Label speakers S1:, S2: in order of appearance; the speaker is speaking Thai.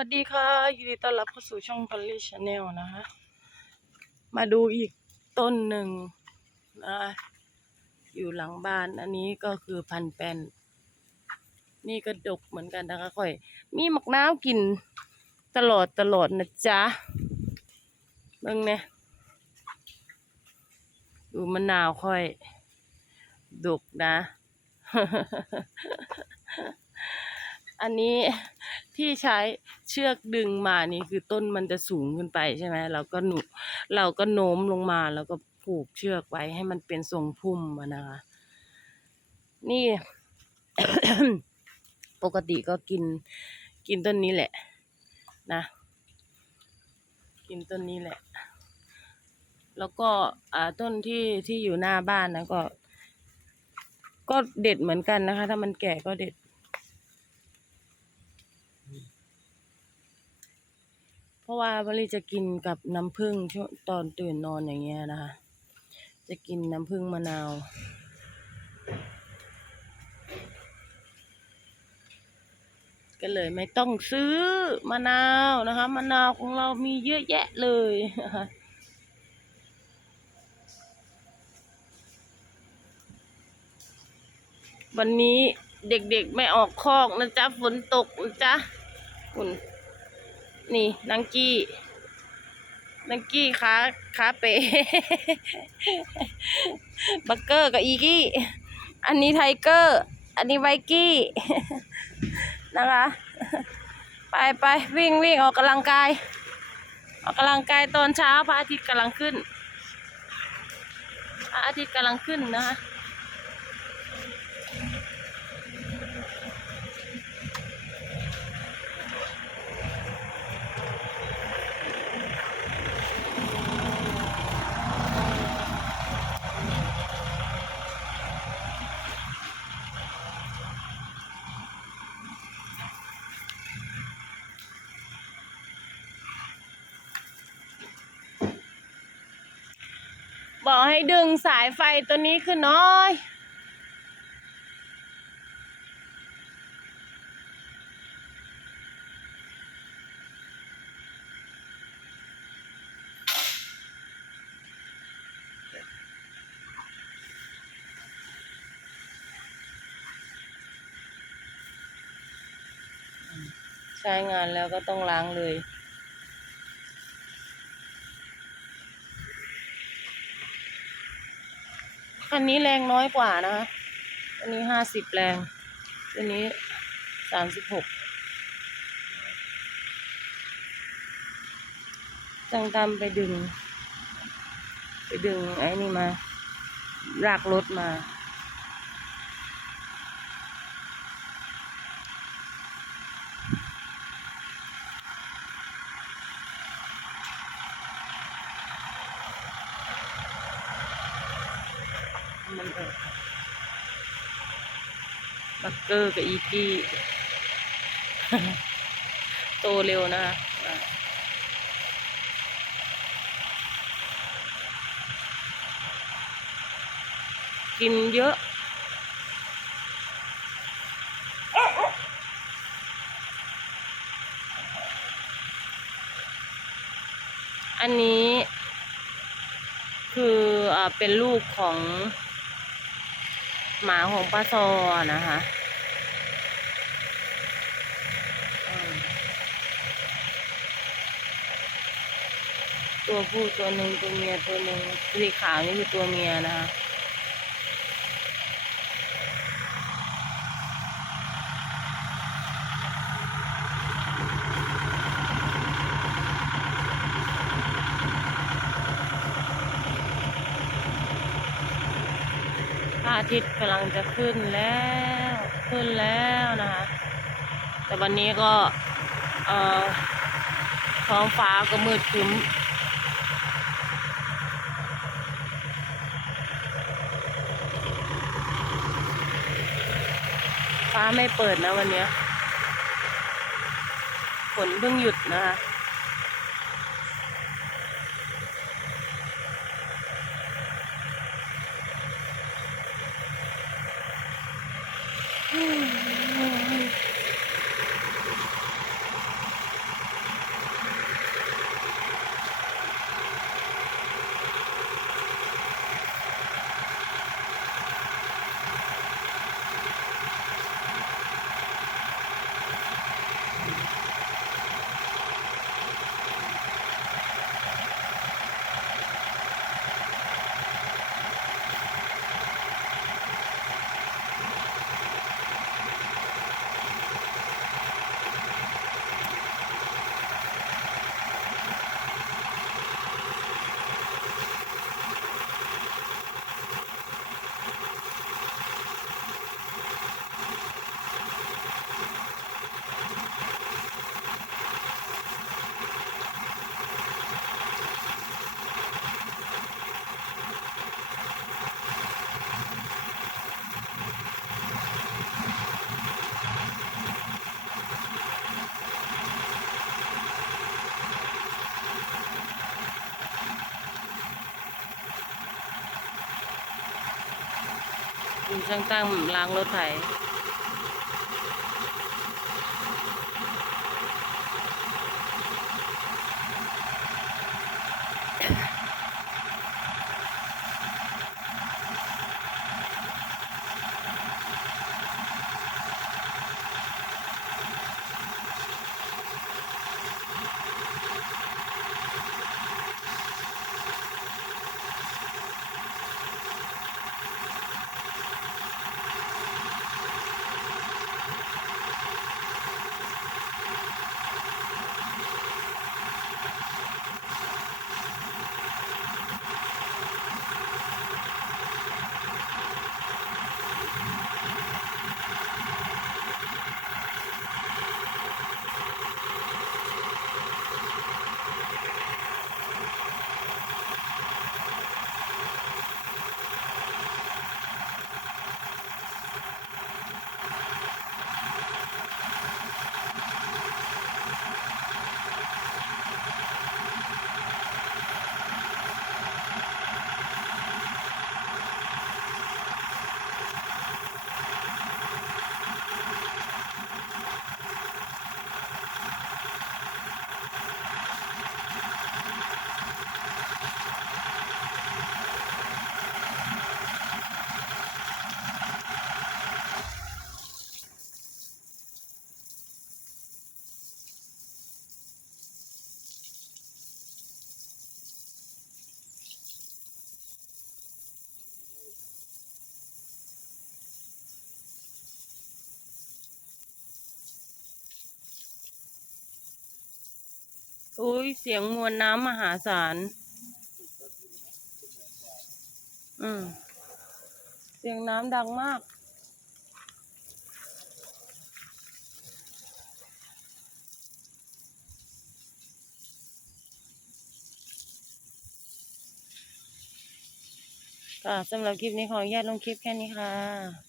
S1: วัสดีค่ะยินดีต้อนรับเข้าสู่ช่องพันลี่ชาแนลนะคะมาดูอีกต้นหนึ่งนะอยู่หลังบ้านอันนี้ก็คือพันแปนนี่ก็ดกเหมือนกันนะคะค่อย มีมะนาวกินตลอดตลอดนะจ๊ะเบิ่งเนี่ยดูมะนาวค่อย ดกนะ อันนี้ที่ใช้เชือกดึงมานี่คือต้นมันจะสูงขึ้นไปใช่ไหมเราก็หนุเราก็โน้มลงมาแล้วก็ผูกเชือกไว้ให้มันเป็นทรงพุ่มนะคะ นี่ ปกติก็กินกินต้นนี้แหละ นะ กินต้นนี้แหละ แล้วก็อ่าต้นที่ที่อยู่หน้าบ้านนะก็ ก็เด็ดเหมือนกันนะคะ ถ้ามันแก่ก็เด็ด เพราะว่าบริจะกินกับน้ำผึ้งช่วงตอนตื่นนอนอย่างเงี้ยนะคะ จะกินน้ำผึ้งมะนาว ก็เลยไม่ต้องซื้อมะนาวนะคะมะนาวของเรามีเยอะแยะเลยวันนี้เด็กๆไม่ออกคอกนะจ๊ะฝนตกนะจ๊ะคุณ นี่นางกี้นางกี้ขาขาเป บักเกอร์กับอีกี้ อันนี้ไทเกอร์ อันนี้ไวกี้ นะคะ ไปไปวิ่งวิ่งออกกำลังกาย ออกกำลังกายตอนเช้าพระอาทิตย์กำลังขึ้นพระอาทิตย์กำลังขึ้นนะคะ บอกให้ดึงสายไฟตัวนี้ขึ้นน้อยใช้งานแล้วก็ต้องล้างเลย คันนี้แรงน้อยกว่านะคะอันนี้ห้าสิบแรงอันนี้สามสิบหกจังตามไปดึง ไปดึงไอ้นี่มา รากรถมา มันเออ บักเกอร์กับอีกี้โตเร็วนะคะอะกินเยอะ อันนี้คืออ่าเป็นลูกของ หมาของป้าซอนะคะตัวผู้ตัวหนึ่งตัวเมียตัวหนึ่งสีขาวนี่คือตัวเมียนะคะ อาทิตย์กำลังจะขึ้นแล้ว ขึ้นแล้วนะคะ แต่วันนี้ก็เอ่อท้องฟ้าก็มืดครึ้มฟ้าไม่เปิดนะวันนี้ฝนเพิ่งหยุดนะคะ ช่างตั้งล้างรถไถ อุ้ยเสียงมวลน้ำมหาศาล อืม เสียงน้ำดังมาก ค่ะสำหรับคลิปนี้ขออนุญาตลงคลิปแค่นี้ค่ะ